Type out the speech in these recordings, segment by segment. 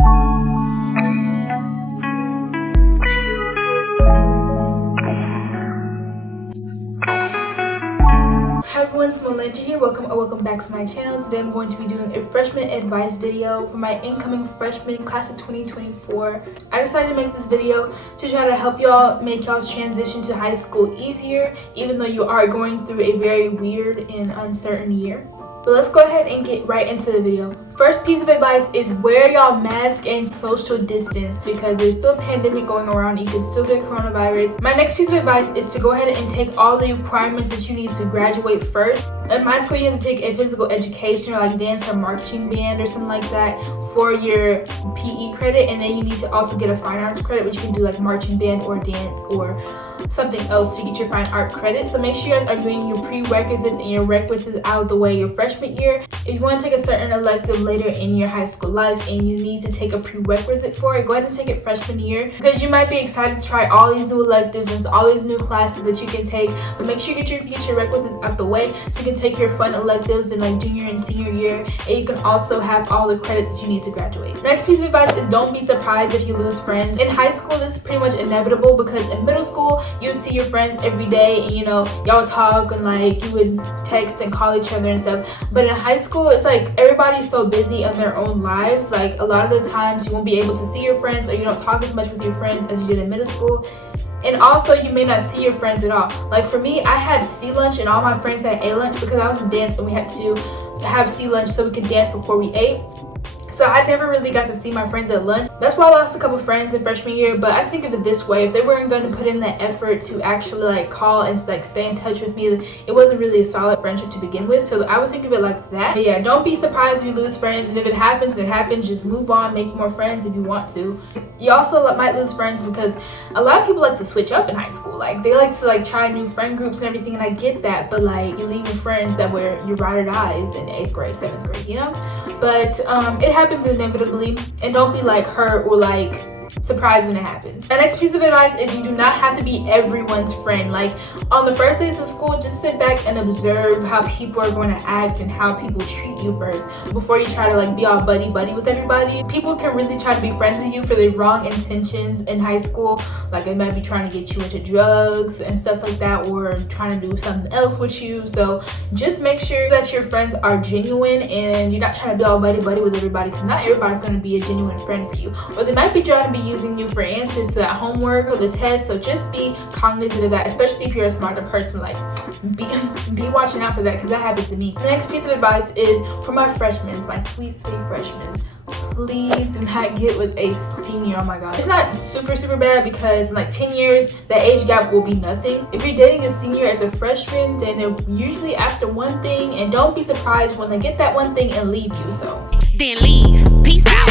Hi everyone, it's Melinda here. Welcome back to my channel. Today I'm going to be doing a freshman advice video for my incoming freshman class of 2024. I decided to make this video to try to help y'all make y'all's transition to high school easier, even though you are going through a very weird and uncertain year. But let's go ahead and get right into the video. First piece of advice is wear y'all mask and social distance because there's still a pandemic going around. You can still get coronavirus. My next piece of advice is to go ahead and take all the requirements that you need to graduate first. In my school, you have to take a physical education or like dance or marching band or something like that for your PE credit, and then you need to also get a fine arts credit, which you can do like marching band or dance or something else to get your fine art credit. So make sure you guys are doing your prerequisites and your requisites out of the way your freshman year. If you want to take a certain elective later in your high school life and you need to take a prerequisite for it, go ahead and take it freshman year because you might be excited to try all these new electives and all these new classes that you can take. But make sure you get your requisites out the way so you can take your fun electives in like junior and senior year, and you can also have all the credits that you need to graduate. Next piece of advice is don't be surprised if you lose friends. In high school, this is pretty much inevitable because in middle school, you would see your friends every day and y'all talk and like you would text and call each other and stuff. But in high school, it's like everybody's so busy in their own lives. Like a lot of the times you won't be able to see your friends, or you don't talk as much with your friends as you did in middle school. And also, you may not see your friends at all. Like for me, I had C lunch and all my friends had A lunch because I was in dance and we had to have C lunch so we could dance before we ate. So I never really got to see my friends at lunch. That's why I lost a couple friends in freshman year. But I think of it this way: if they weren't going to put in the effort to actually like call and like stay in touch with me, it wasn't really a solid friendship to begin with. So I would think of it like that. But yeah, don't be surprised if you lose friends. And if it happens, it happens. Just move on, make more friends if you want to. You also might lose friends because a lot of people like to switch up in high school. Like they like to like try new friend groups and everything, and I get that. But like you leave your friends that were your ride or dies in 8th grade, 7th grade, But it happens inevitably, and don't be like hurt or like surprised when it happens. The next piece of advice is you do not have to be everyone's friend. Like on the first days of school, just sit back and observe how people are going to act and how people treat you first before you try to like be all buddy with everybody. People can really try to be friends with you for the wrong intentions in high school. Like they might be trying to get you into drugs and stuff like that, or trying to do something else with you. So just make sure that your friends are genuine and you're not trying to be all buddy with everybody, because not everybody's going to be a genuine friend for you, or they might be trying to be using you for answers to that homework or the test. So just be cognizant of that, especially if you're a smarter person. Like be watching out for that, because that happened to me. The next piece of advice is for my freshmen, my sweet freshmen. Please do not get with a senior. Oh my god, it's not super bad because in like 10 years the age gap will be nothing. If you're dating a senior as a freshman, then they're usually after one thing, and don't be surprised when they get that one thing and leave you. So then leave. Peace out.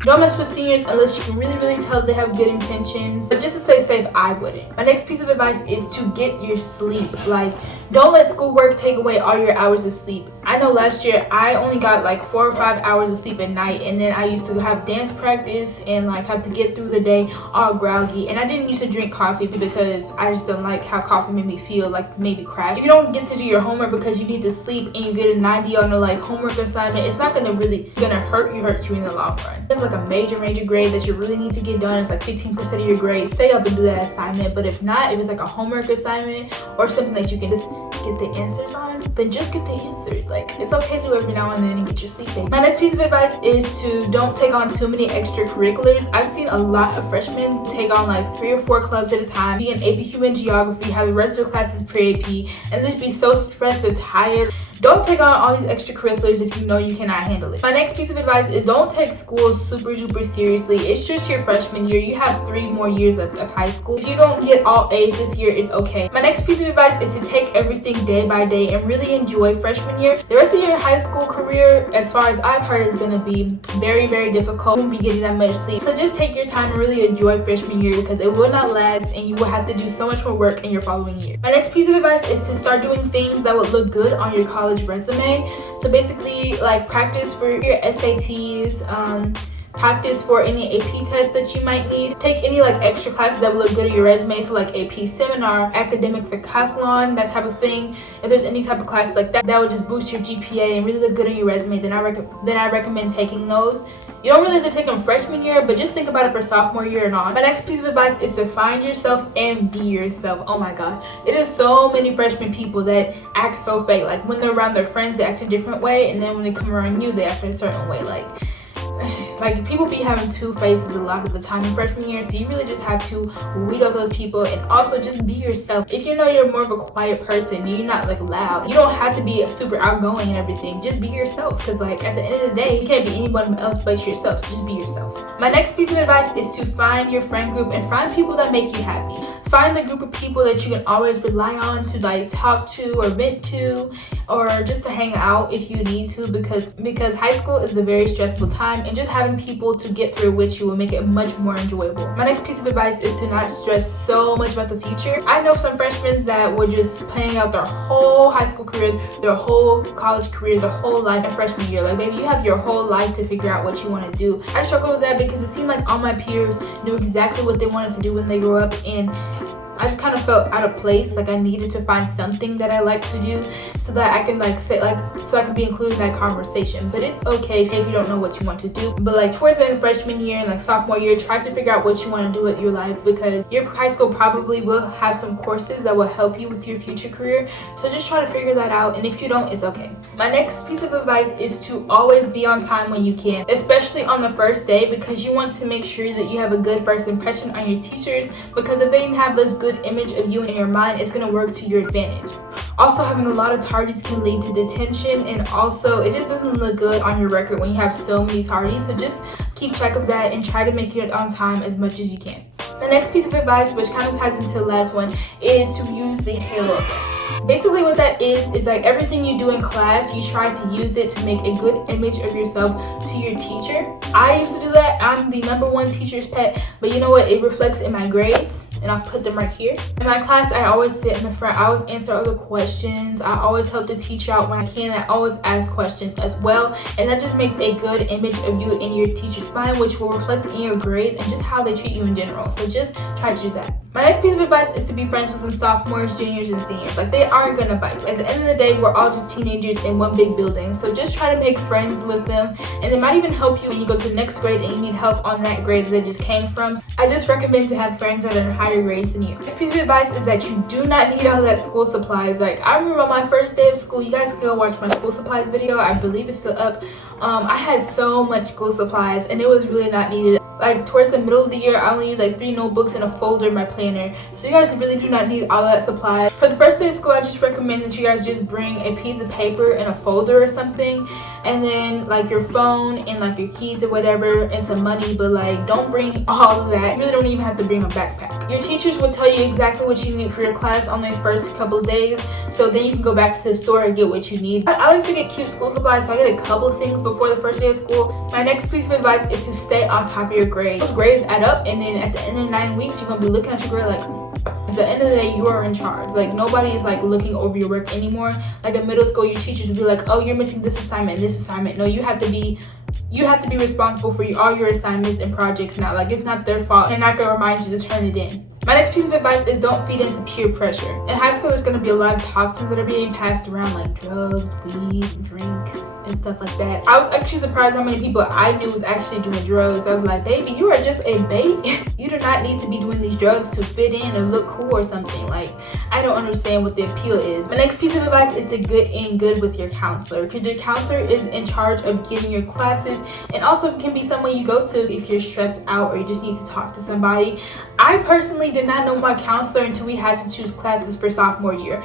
Don't mess with seniors unless you can really tell they have good intentions. But just to stay safe, I wouldn't. My next piece of advice is to get your sleep. Like, don't let schoolwork take away all your hours of sleep. I know last year I only got like 4 or 5 hours of sleep at night, and then I used to have dance practice and like have to get through the day all groggy. And I didn't used to drink coffee because I just don't like how coffee made me feel, like maybe crash. If you don't get to do your homework because you need to sleep and you get a 90 on a like homework assignment, it's not gonna hurt you in the long run. If like a major grade that you really need to get done, it's like 15% of your grade, stay up and do that assignment. But if not, if it's like a homework assignment or something that you can just get the answers on, then just get the answers. Like it's okay to do every now and then and get your sleep, baby. My next piece of advice is to don't take on too many extracurriculars. I've seen a lot of freshmen take on like 3 or 4 clubs at a time, be in AP Human Geography, have the rest of their classes pre-AP, and just be so stressed and tired. Don't take on all these extracurriculars if you know you cannot handle it. My next piece of advice is don't take school super duper seriously. It's just your freshman year. You have 3 more years of high school. If you don't get all A's this year, it's okay. My next piece of advice is to take everything day by day and really enjoy freshman year. The rest of your high school career, as far as I've heard, is going to be very difficult. You won't be getting that much sleep. So just take your time and really enjoy freshman year, because it will not last and you will have to do so much more work in your following year. My next piece of advice is to start doing things that would look good on your college resume. So basically like practice for your SATs, practice for any AP tests that you might need. Take any like extra classes that will look good on your resume, so like AP seminar, academic decathlon, that type of thing. If there's any type of classes like that would just boost your GPA and really look good on your resume, then I recommend taking those. You don't really have to take them freshman year, but just think about it for sophomore year and on. My next piece of advice is to find yourself and be yourself. Oh my god, it is so many freshman people that act so fake. Like when they're around their friends, they act a different way, and then when they come around you, they act in a certain way. Like people be having two faces a lot of the time in freshman year, so you really just have to weed out those people and also just be yourself. If you know you're more of a quiet person, you're not like loud, you don't have to be super outgoing and everything. Just be yourself, because like at the end of the day, you can't be anyone else but yourself, so just be yourself. My next piece of advice is to find your friend group and find people that make you happy. Find the group of people that you can always rely on to like talk to or vent to, or just to hang out if you need to, because high school is a very stressful time, and just having people to get through with you will make it much more enjoyable. My next piece of advice is to not stress so much about the future. I know some freshmen that were just planning out their whole high school career, their whole college career, their whole life in freshman year. Like, baby, you have your whole life to figure out what you want to do. I struggle with that because it seemed like all my peers knew exactly what they wanted to do when they grew up, and I just kind of felt out of place. Like I needed to find something that I like to do so that I can so I can be included in that conversation. But it's okay if you don't know what you want to do. But like towards the end of freshman year and like sophomore year, try to figure out what you want to do with your life, because your high school probably will have some courses that will help you with your future career. So just try to figure that out, and if you don't, it's okay. My next piece of advice is to always be on time when you can, especially on the first day, because you want to make sure that you have a good first impression on your teachers, because if they didn't have this good image of you in your mind, it's going to work to your advantage. Also, having a lot of tardies can lead to detention, and also it just doesn't look good on your record when you have so many tardies. So just keep track of that and try to make it on time as much as you can. My next piece of advice, which kind of ties into the last one, is to use the halo effect. Basically what that is like everything you do in class, you try to use it to make a good image of yourself to your teacher. I used to do that. I'm the #1 teacher's pet, but you know what? It reflects in my grades, and I'll put them right here. In my class, I always sit in the front. I always answer all the questions. I always help the teacher out when I can. I always ask questions as well, and that just makes a good image of you in your teacher's mind, which will reflect in your grades and just how they treat you in general. So just try to do that. My next piece of advice is to be friends with some sophomores, juniors, and seniors. Like, they aren't gonna bite you. At the end of the day, we're all just teenagers in one big building. So just try to make friends with them, and it might even help you when you go to the next grade and you need help on that grade that they just came from. I just recommend to have friends that are higher grades than you. Next piece of advice is that you do not need all that school supplies. Like, I remember on my first day of school, you guys can go watch my school supplies video. I believe it's still up. I had so much school supplies, and it was really not needed. Like, towards the middle of the year, I only used like 3 notebooks and a folder in my planner. So you guys really do not need all that supply. For the first day of school, I just recommend that you guys just bring a piece of paper and a folder or something, and then like your phone and like your keys or whatever, and some money. But like, don't bring all of that. You really don't even have to bring a backpack. Your teachers will tell you exactly what you need for your class on those first couple of days, so then you can go back to the store and get what you need. I like to get cute school supplies, so I get a couple things before the first day of school. My next piece of advice is to stay on top of your grades. Those grades add up, and then at the end of 9 weeks, you're gonna be looking at your grade like, at the end of the day, you are in charge. Like, nobody is like looking over your work anymore. Like in middle school, your teachers would be like, oh, you're missing this assignment, this assignment. No, you have to be responsible for all your assignments and projects now. Like, it's not their fault. They're not gonna remind you to turn it in. My next piece of advice is don't feed into peer pressure. In high school, there's gonna be a lot of toxins that are being passed around, like drugs, weed, drinks, and stuff like that. I was actually surprised how many people I knew was actually doing drugs. I was like, baby, you are just a bait. You do not need to be doing these drugs to fit in or look cool or something. Like, I don't understand what the appeal is. My next piece of advice is to get in good with your counselor, because your counselor is in charge of getting your classes, and also can be someone you go to if you're stressed out or you just need to talk to somebody. I personally did not know my counselor until we had to choose classes for sophomore year.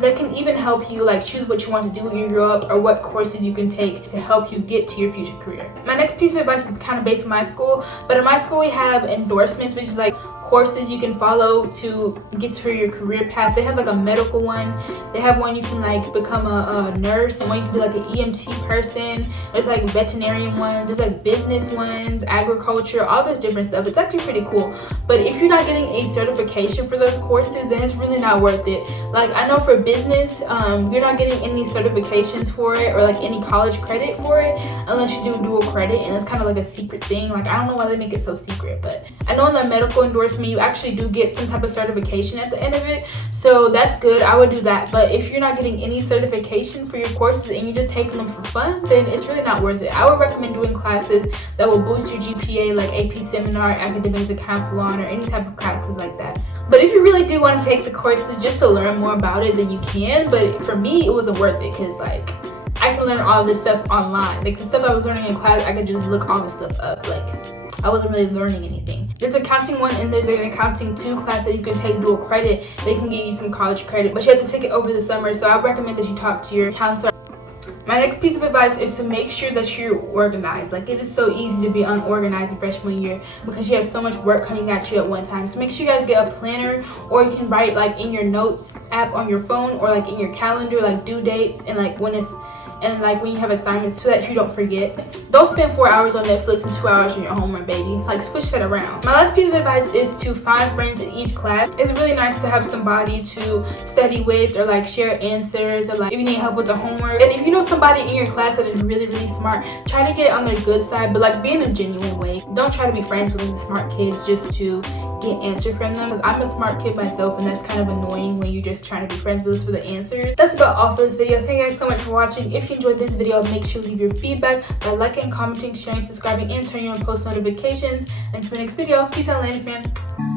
That can even help you like choose what you want to do when you grow up, or what courses you can take to help you get to your future career. My next piece of advice is kind of based on my school, but in my school we have endorsements, which is like courses you can follow to get to your career path. They have like a medical one, they have one you can like become a nurse, and one you can be like an EMT person. There's like veterinarian ones, there's like business ones, agriculture, all this different stuff. It's actually pretty cool. But if you're not getting a certification for those courses, then it's really not worth it. Like, I know for business, you're not getting any certifications for it or like any college credit for it unless you do dual credit, and it's kind of like a secret thing. Like, I don't know why they make it so secret, but I know in the medical endorsement freshman, you actually do get some type of certification at the end of it. So that's good. I would do that. But if you're not getting any certification for your courses and you're just taking them for fun, then it's really not worth it. I would recommend doing classes that will boost your GPA, like AP Seminar, Academic Decathlon, or any type of classes like that. But if you really do want to take the courses just to learn more about it, then you can. But for me, it wasn't worth it because like I can learn all this stuff online. Like the stuff I was learning in class, I could just look all this stuff up. Like I wasn't really learning anything. There's accounting 1 and there's an accounting 2 class that you can take dual credit. They can give you some college credit, but you have to take it over the summer. So I recommend that you talk to your counselor. My next piece of advice is to make sure that you're organized. Like it is so easy to be unorganized in freshman year because you have so much work coming at you at one time. So make sure you guys get a planner, or you can write like in your notes app on your phone, or like in your calendar, like due dates and like when you have assignments so that you don't forget. Don't spend 4 hours on Netflix and 2 hours on your homework, baby. Like switch that around. My last piece of advice is to find friends in each class. It's really nice to have somebody to study with, or like share answers, or like if you need help with the homework. And if you know somebody in your class that is really, really smart, try to get on their good side, but like be in a genuine way. Don't try to be friends with the smart kids just to get answers from them, because I'm a smart kid myself and that's kind of annoying when you're just trying to be friends with us for the answers. That's about all for this video. Thank you guys so much for watching. If you enjoyed this video, make sure to leave your feedback by liking, commenting, sharing, subscribing, and turning on post notifications. And to my next video, peace out, Land fam.